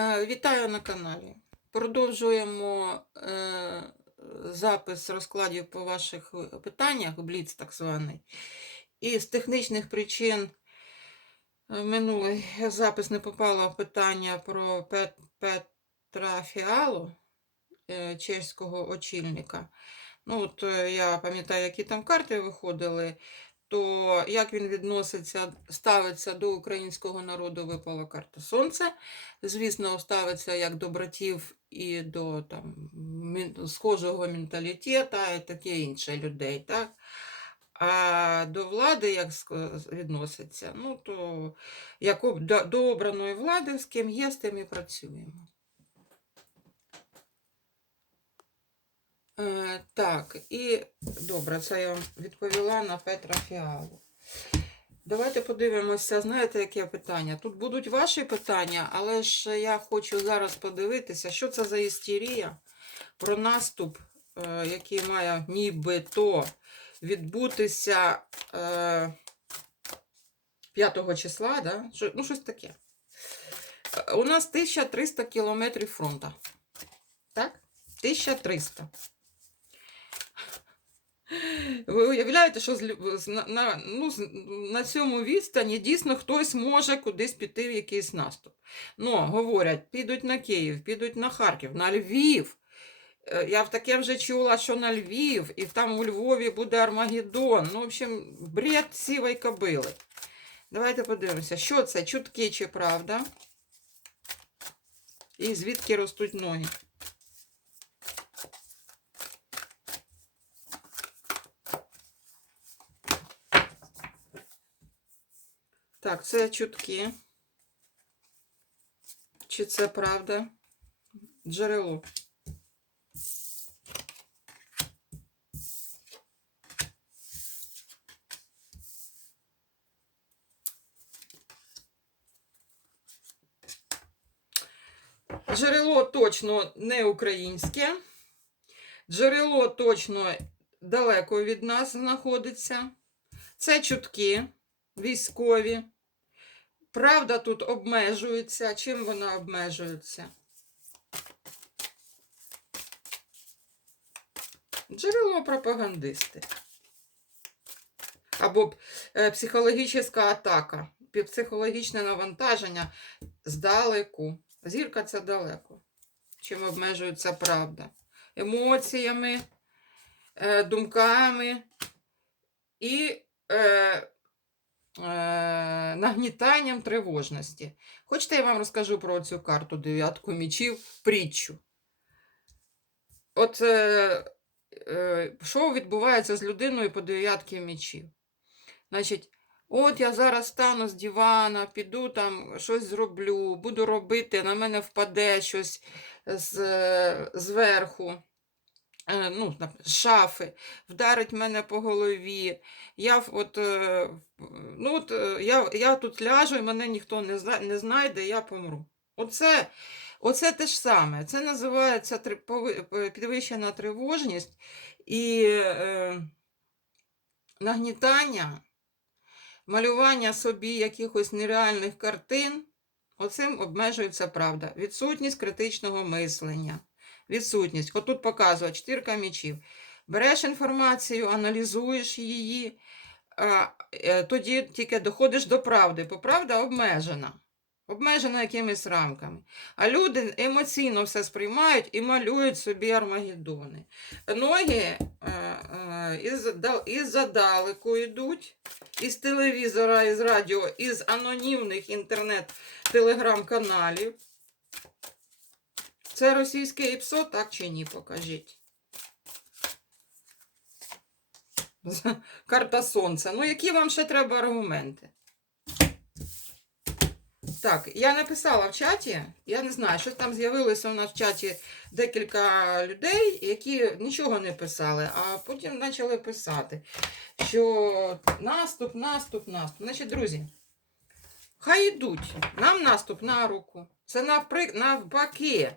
Е, Вітаю на каналі. Продовжуємо е, запис розкладів по ваших е, питаннях, бліц так званий. І з технічних причин минулий запис не попало питання про Пет, Петра Фіалу, чеського очільника. Ну, от я пам'ятаю, які там карти виходили, то як він відноситься, ставиться до українського народу, випала карта Сонце звісно, ставиться як до братів і до там, схожого менталітета і таке інше людей. Так? А до влади як відноситься, ну то як до обраної влади, з ким є, з тим і працюємо. Так, і добре, це я відповіла на Петра Фіалу. Давайте подивимося, знаєте, яке питання? Тут будуть ваші питання, але ж я хочу зараз подивитися, що це за істерія про наступ, е, який має нібито відбутися е, 5 числа, да? Ну щось таке. Е, У нас 1300 кілометрів фронту. Так? 1300. Ви уявляєте, що на, ну, на цьому відстані дійсно хтось може кудись піти в якийсь наступ. Ну, говорять, підуть на Київ, підуть на Харків, на Львів. Е, Я в таке вже чула, що на Львів, і там у Львові буде Армагеддон. Ну, в общем, бред сівої кобили. Давайте подивимося, що це, чутки чи правда? І звідки ростуть ноги. Так, це чутки. Чи це правда? Джерело. Джерело точно не українське. Джерело точно далеко від нас знаходиться. Це чутки військові. Правда тут обмежується. Чим вона обмежується? Джерело пропагандисти. Або е, психологічна атака, психологічне навантаження здалеку. Зірка це далеко. Чим обмежується правда? Емоціями, е, думками і е, нагнітанням тривожності. Хочете, я вам розкажу про цю карту дев'ятку мічів притчу. От е, е, що відбувається з людиною по дев'ятки мічів? Значить, от я зараз стану з дивана, піду там щось зроблю, буду робити, на мене впаде щось з, е, зверху. Е, Ну, шафи, вдарить мене по голові. Я, от, е, ну, от, е, я, я тут ляжу, і мене ніхто не, зна- не знайде, я помру. Оце, оце те ж саме. Це називається підвищена тривожність і е, нагнітання, малювання собі якихось нереальних картин. Оцим обмежується правда. Відсутність критичного мислення. Відсутність. Отут показує чотирка мічів. Береш інформацію, аналізуєш її, е, тоді тільки доходиш до правди, бо правда обмежена. Обмежена якимись рамками. А люди емоційно все сприймають і малюють собі армагеддони. Ноги е, е, із задалеку йдуть, із телевізора, із радіо, із анонімних інтернет-телеграм-каналів. Це російське ІПСО, так чи ні, покажіть. Карта Сонця. Ну, які вам ще треба аргументи? Так, я написала в чаті, я не знаю, що там з'явилося у нас в чаті декілька людей, які нічого не писали, а потім почали писати, що наступ, наступ, наступ. Значить, друзі, хай йдуть. Нам наступ на руку. Це навпаки.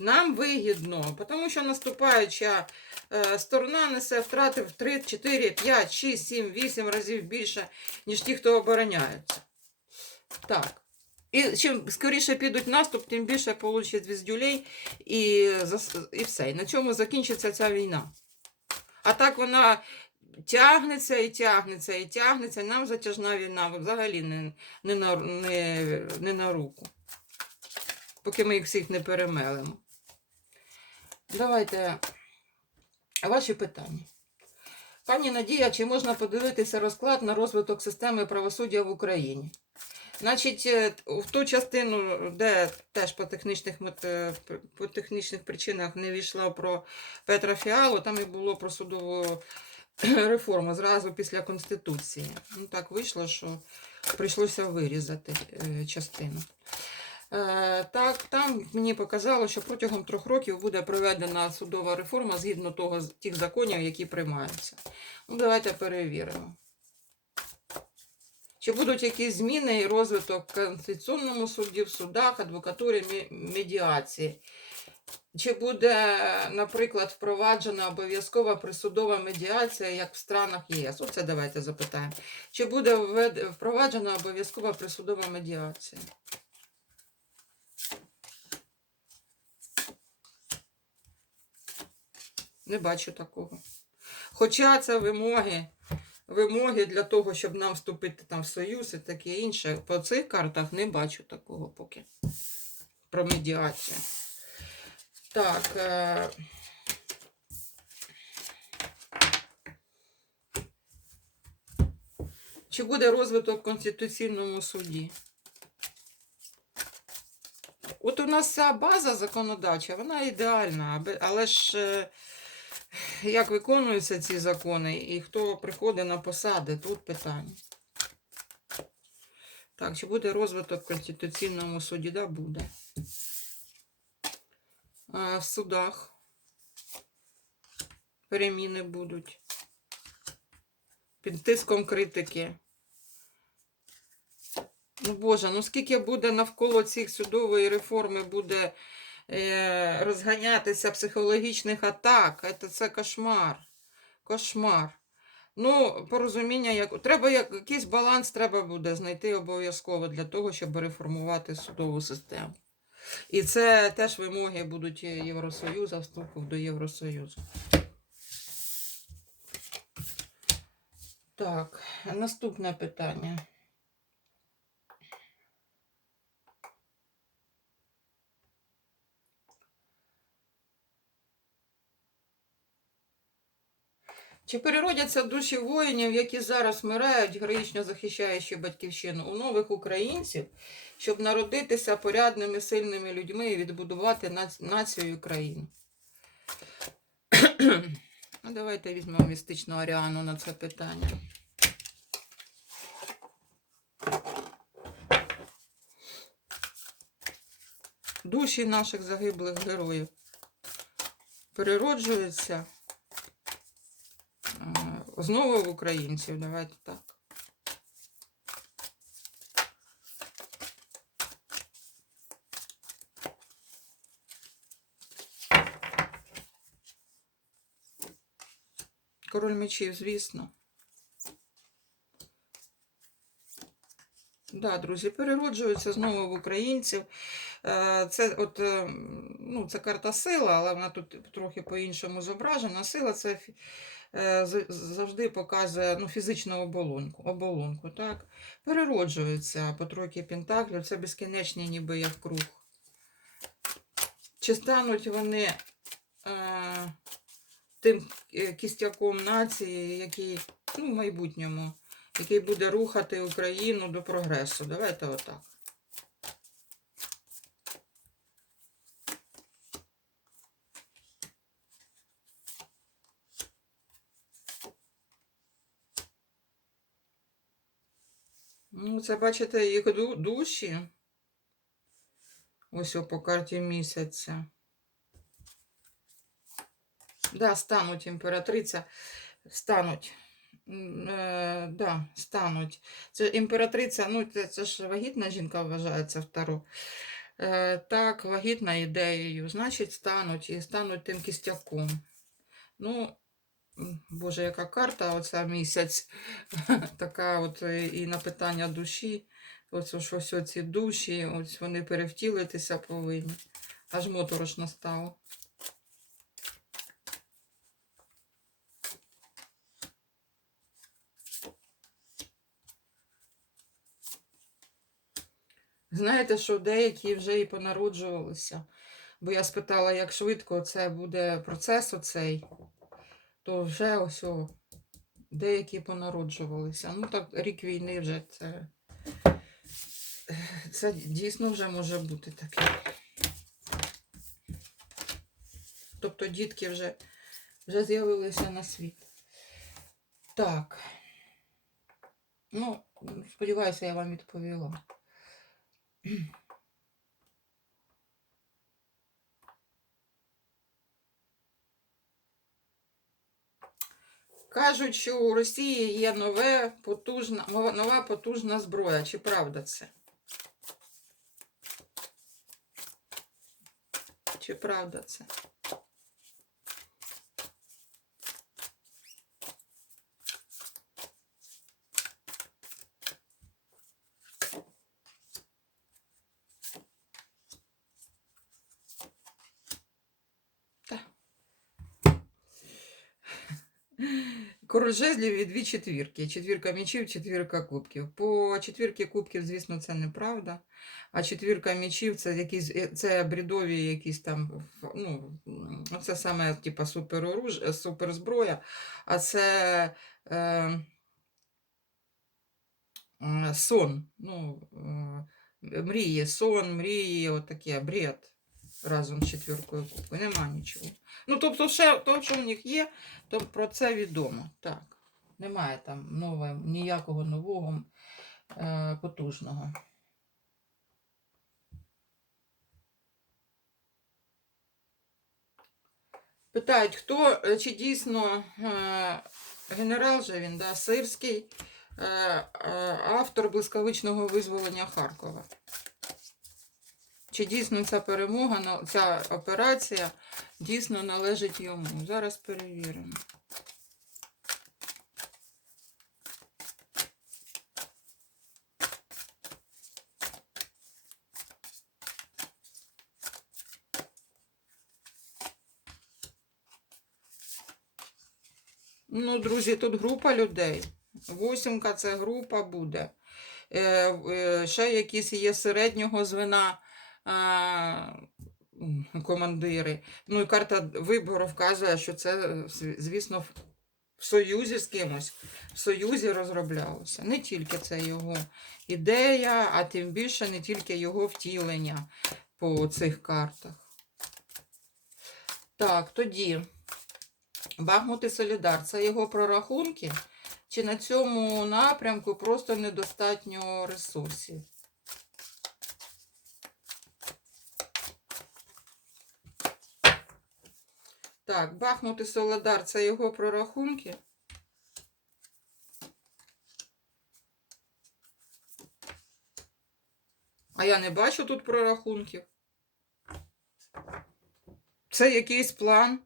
Нам вигідно, тому що наступаюча е, сторона несе втрати в 3, 4, 5, 6, 7, 8 разів більше, ніж ті, хто обороняються. Так. І чим скоріше підуть наступ, тим більше получить звіздюлей і, і все. І на цьому закінчиться ця війна. А так вона тягнеться і тягнеться, і тягнеться. Нам затяжна війна взагалі не, не, на, не, не на руку. Поки ми їх всіх не перемелимо. Давайте ваші питання. Пані Надія, чи можна подивитися розклад на розвиток системи правосуддя в Україні? Значить, е, в ту частину, де теж по технічних, е, по технічних причинах не війшла про Петра Фіалу, там і було про судову реформу зразу після Конституції. Ну так вийшло, що прийшлося вирізати е, частину. Е, Так, там мені показало, що протягом трьох років буде проведена судова реформа згідно того, тих законів, які приймаються. Ну, давайте перевіримо. Чи будуть якісь зміни і розвиток в Конституційному суді, в судах, адвокатурі, медіації? Чи буде, наприклад, впроваджена обов'язкова присудова медіація, як в странах ЄС? Оце давайте запитаємо. Чи буде впроваджена обов'язкова присудова медіація? Не бачу такого. Хоча це вимоги, вимоги для того, щоб нам вступити там в Союз і таке інше. По цих картах не бачу такого поки. Про медіацію. Так. Е... Чи буде розвиток в Конституційному суді? От у нас ця база законодавча, вона ідеальна, але ж е, як виконуються ці закони і хто приходить на посади, тут питання. Так, чи буде розвиток в Конституційному суді? Да, буде. А, в судах переміни будуть. Під тиском критики. Ну, Боже, ну скільки буде навколо цих судової реформи буде розганятися психологічних атак, це, це кошмар. Кошмар. Ну, порозуміння, як... треба як... якийсь баланс треба буде знайти обов'язково для того, щоб реформувати судову систему. І це теж вимоги будуть Євросоюзу, вступу до Євросоюзу. Так, наступне питання. Чи переродяться душі воїнів, які зараз вмирають, героїчно захищаючи батьківщину, у нових українців, щоб народитися порядними, сильними людьми і відбудувати нац- націю України? ну, давайте візьмемо містичну Аріану на це питання. Душі наших загиблих героїв перероджуються. Е, Знову в українців, давайте так. Король мечів, звісно. Да, друзі, перероджуються знову в українців. Е, Це от, е, ну, це карта сила, але вона тут трохи по-іншому зображена. Сила це завжди показує ну, фізичну оболонку. оболонку так? Перероджуються по тройки пентаклів, це безкінечні ніби як круг. Чи стануть вони е, тим е, кістяком нації, який ну, в майбутньому, який буде рухати Україну до прогресу? Давайте отак. Ну, це бачите їх душі. Ось по карті місяця. Да, стануть імператриця. Стануть. Е, да, стануть. Це імператриця, ну, це, це ж вагітна жінка вважається второ. Е, так, вагітна ідеєю. Значить, стануть і стануть тим кістяком. Ну, Боже, яка карта, оця місяць. така от е, і на питання душі. Ось ось ось ці душі, ось вони перевтілитися повинні. Аж моторошно стало. Знаєте, що деякі вже і понароджувалися. Бо я спитала, як швидко це буде процес оцей, то вже ось о, деякі понароджувалися. Ну так, рік війни вже це. Це дійсно вже може бути таке. Тобто дітки вже, вже з'явилися на світ. Так. Ну, сподіваюся, я вам відповіла. Кажуть, що у Росії є нове, потужна, нова потужна зброя. Чи правда це? Чи правда це? Король жезлів і дві четвірки. Четвірка мечів, четвірка кубків. По четвірки кубків, звісно, це неправда. А четвірка мечів це якісь це бредові якісь там. Ну, це саме типа супероруж, е, суперзброя. А це е, сон. Ну, е, мрії, сон, мрії, отаке, бред. Разом з четвіркою кубкою. Нема нічого. Ну, тобто, ще то, що в них є, то про це відомо. Так. Немає там нове, ніякого нового е, потужного. Питають, хто, е, чи дійсно е, генерал же він, да, Сирський, е, автор блискавичного визволення Харкова. Чи дійсно ця перемога, ця операція дійсно належить йому? Зараз перевіримо. Ну, друзі, тут група людей. Восімка це група буде. Е, е, ще якісь є середнього звена командири. Ну і карта вибору вказує, що це, е, звісно, в- в союзі з кимось, в союзі розроблялося. Не тільки це його ідея, а тим більше не тільки його втілення по цих картах. Так, тоді. Бахмут і Солідар це його прорахунки, чи на цьому напрямку просто недостатньо ресурсів? Так, Бахмут і Солідар це його прорахунки. А я не бачу тут прорахунків. Це якийсь план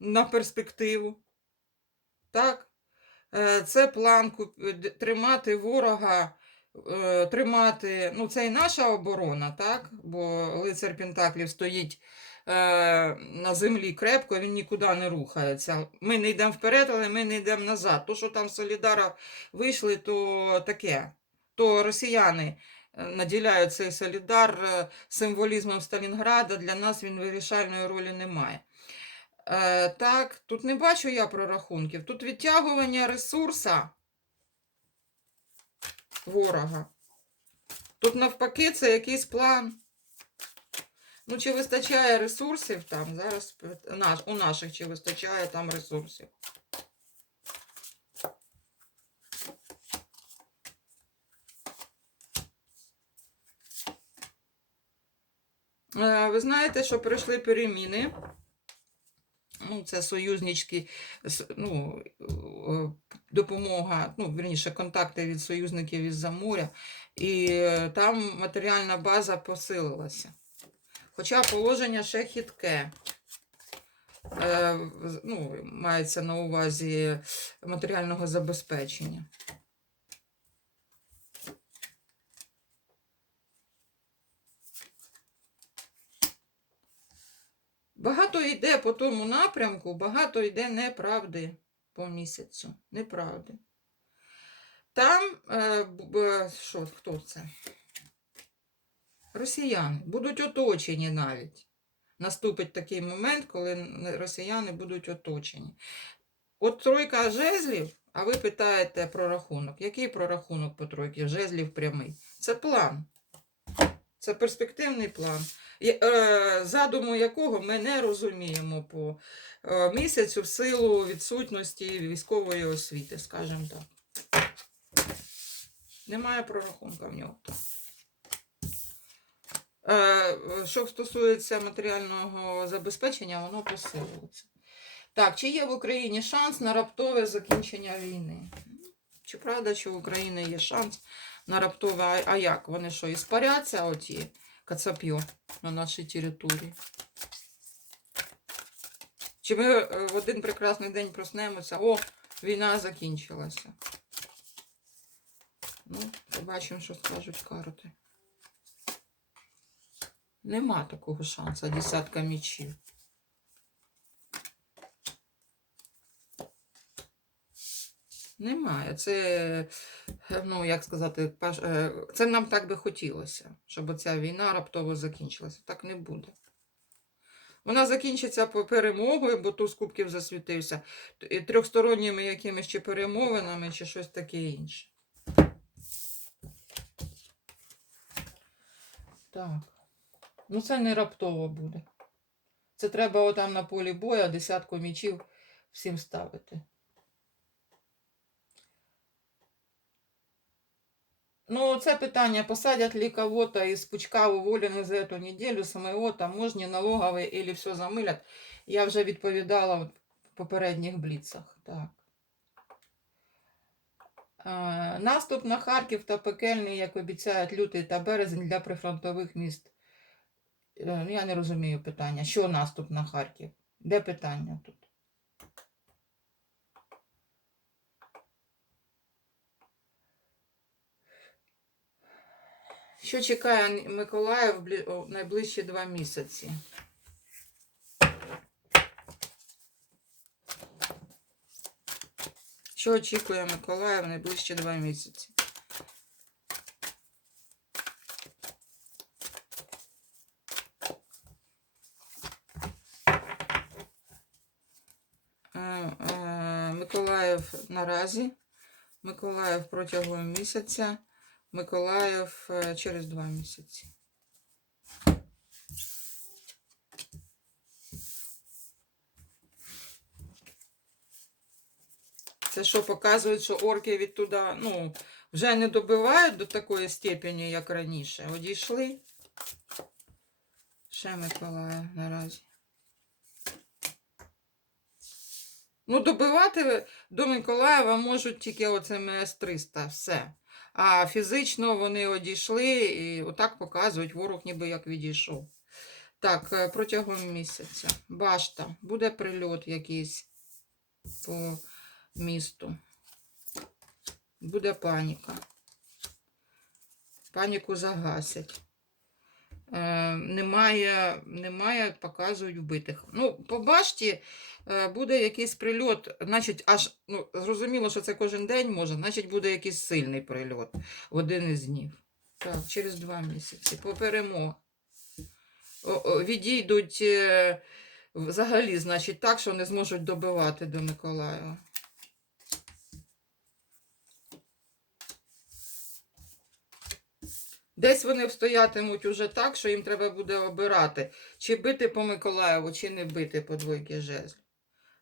на перспективу. Так? Е, Це план тримати ворога, е, тримати. Ну, це і наша оборона, так? Бо лицар Пентаклів стоїть на землі крепко, він нікуди не рухається. Ми не йдемо вперед, але ми не йдемо назад. То, що там Солідара вийшли, то таке. То росіяни е, наділяють цей Солідар е, символізмом Сталінграда. Для нас він вирішальної ролі не має. Е, так, тут не бачу я прорахунків. Тут відтягування ресурса ворога. Тут навпаки це якийсь план. Ну, чи вистачає ресурсів там? Зараз у наших чи вистачає там ресурсів. Е, Ви знаєте, що пройшли переміни. Ну, це союзнички, ну, е, допомога, ну, верніше, контакти від союзників із-за моря. І е, там матеріальна база посилилася. Хоча положення ще хитке. Е, ну, Мається на увазі матеріального забезпечення. Багато йде по тому напрямку, багато йде неправди по місяцю. Неправди. Там, е, що, хто це? Росіяни будуть оточені навіть. Наступить такий момент, коли росіяни будуть оточені. От тройка жезлів, а ви питаєте про рахунок. Який прорахунок по тройці? Жезлів прямий. Це план. Це перспективний план, е, задуму якого ми не розуміємо по е, місяцю в силу відсутності військової освіти, скажімо так. Немає прорахунка в нього. Е, Що стосується матеріального забезпечення, воно посилюється. Так, чи є в Україні шанс на раптове закінчення війни? Чи правда, що в Україні є шанс на раптове, а, як? Вони що, іспаряться оті кацап'йо на нашій території? Чи ми е, в один прекрасний день проснемося, о, війна закінчилася? Ну, побачимо, що скажуть карти. Нема такого шансу, десятка мічів. Немає. Це, е, ну, як сказати, е, це нам так би хотілося, щоб ця війна раптово закінчилася. Так не буде. Вона закінчиться перемогою, бо туз кубків засвітився, трьохсторонніми якимись чи перемовинами, чи щось таке інше. Так. Ну, це не раптово буде. Це треба отам на полі бою десятку мічів всім ставити. Ну, це питання, посадять ли кого-то из пучка уволенных за эту неделю, самого таможні, налогової, или все замилять. Я вже відповідала в попередніх бліцах. Так. Наступ на Харків та пекельний, як обіцяють лютий та березень для прифронтових міст. Е, ну, Я не розумію питання. Що наступ на Харків? Де питання тут? Що чекає Миколаїв в найближчі два місяці? Що очікує Миколаїв найближчі два місяці? Е, е, Миколаїв наразі, Миколаїв протягом місяця, Миколаїв е, через два місяці. Це що показують, що орки відтуда ну, вже не добивають до такої степені, як раніше. Одійшли. Ще Миколаїв наразі. Ну, добивати до Миколаєва можуть тільки оце МС-300, все. А фізично вони одійшли і отак показують, ворог ніби як відійшов. Так, е, протягом місяця. Башта. Буде прильот якийсь по місту. Буде паніка. Паніку загасять. Е, немає, немає, показують вбитих. Ну, по е, буде якийсь прильот, значить, аж ну, зрозуміло, що це кожен день може, значить буде якийсь сильний прильот в один із днів. Так, через два місяці. По перемог. Відійдуть е, взагалі, значить, так, що не зможуть добивати до Миколаєва. Десь вони встоятимуть уже так, що їм треба буде обирати, чи бити по Миколаєву, чи не бити по двойки жезлів.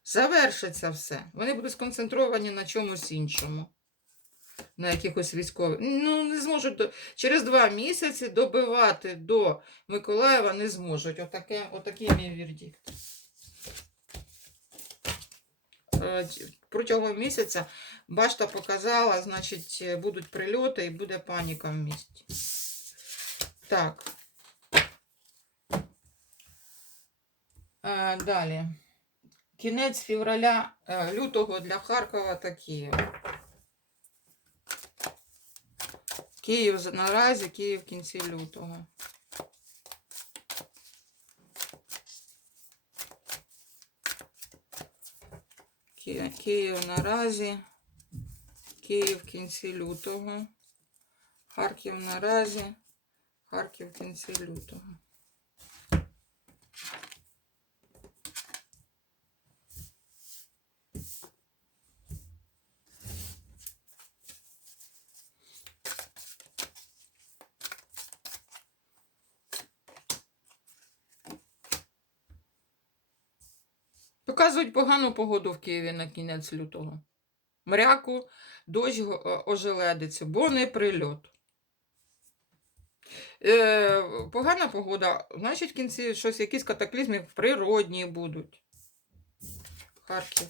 Завершиться все. Вони будуть сконцентровані на чомусь іншому. На якихось військових. Ну, не зможуть до... через два місяці добивати до Миколаєва не зможуть. Отаке, отакий мій вердикт. Е, Протягом місяця башта показала, значить, будуть прильоти і буде паніка в місті. Так. Далі. Кінець февраля е, лютого для Харкова та Києва. Київ наразі, Київ в кінці лютого. Київ наразі. Київ в кінці лютого. Харків наразі. Харків в кінці лютого. Показують погану погоду в Києві на кінець лютого. Мряку, дощ, го- о- ожеледицю, бо не прильот. Е, погана погода, значить, в кінці щось, якісь катаклізми в природні будуть. Харків.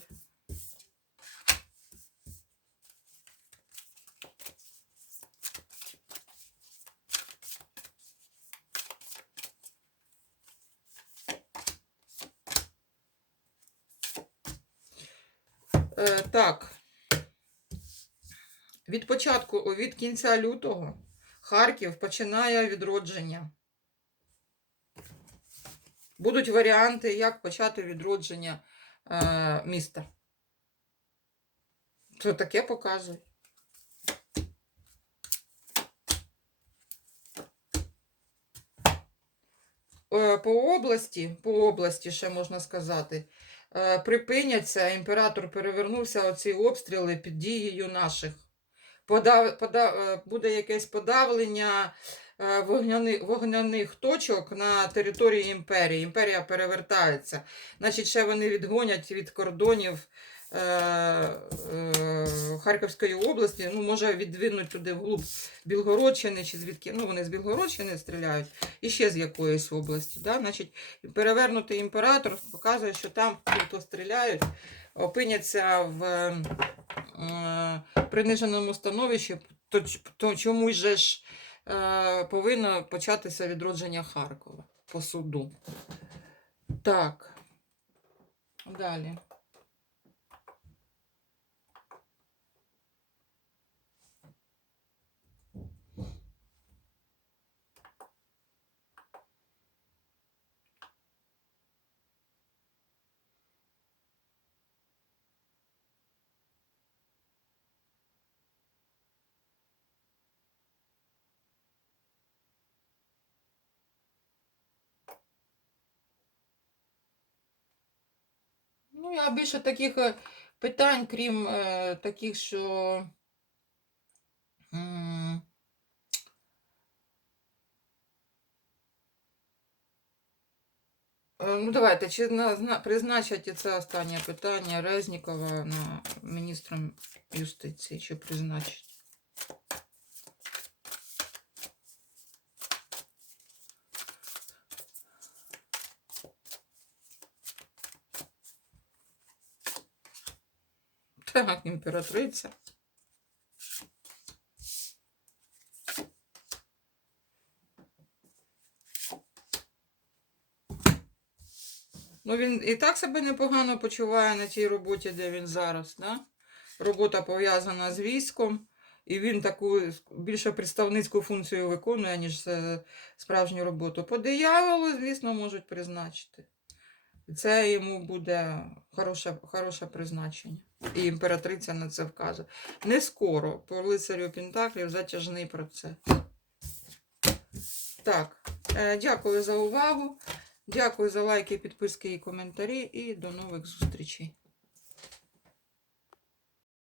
Е, так. Від початку, від кінця лютого Харків починає відродження. Будуть варіанти, як почати відродження е, міста. Це таке показує. Е, По області, по області ще можна сказати, е, припиняться, імператор перевернувся оці обстріли під дією наших. Подав, подав, е, буде якесь подавлення вогняних вогняни, вогняних точок на території імперії. Імперія перевертається. Значить, ще вони відгонять від кордонів е, е, Харківської області. Ну, може, відвинуть туди вглуб Білгородщини чи звідки. Ну, вони з Білгородщини стріляють, і ще з якоїсь області. Да? Значить, перевернутий імператор показує, що там, хто стріляють, опиняться в е, приниженому становищі, то, то чомусь же ж е, повинно початися відродження Харкова по суду. Так. Далі. Ну, я більше таких е, питань, крім е, таких, що. е, Ну, давайте, чи зна- призначать це останнє питання Резнікова на міністром юстиції, чи призначать? Так, імператриця. Ну, він і так себе непогано почуває на тій роботі, де він зараз. Да? Робота пов'язана з військом, і він таку більше представницьку функцію виконує, ніж е, справжню роботу. По дияволу, звісно, можуть призначити. Це йому буде хороше, хороше призначення. І імператриця на це вказує. Не скоро по лицарю Пентаклів затяжний процес. Так, е, дякую за увагу. Дякую за лайки, підписки і коментарі. І до нових зустрічей.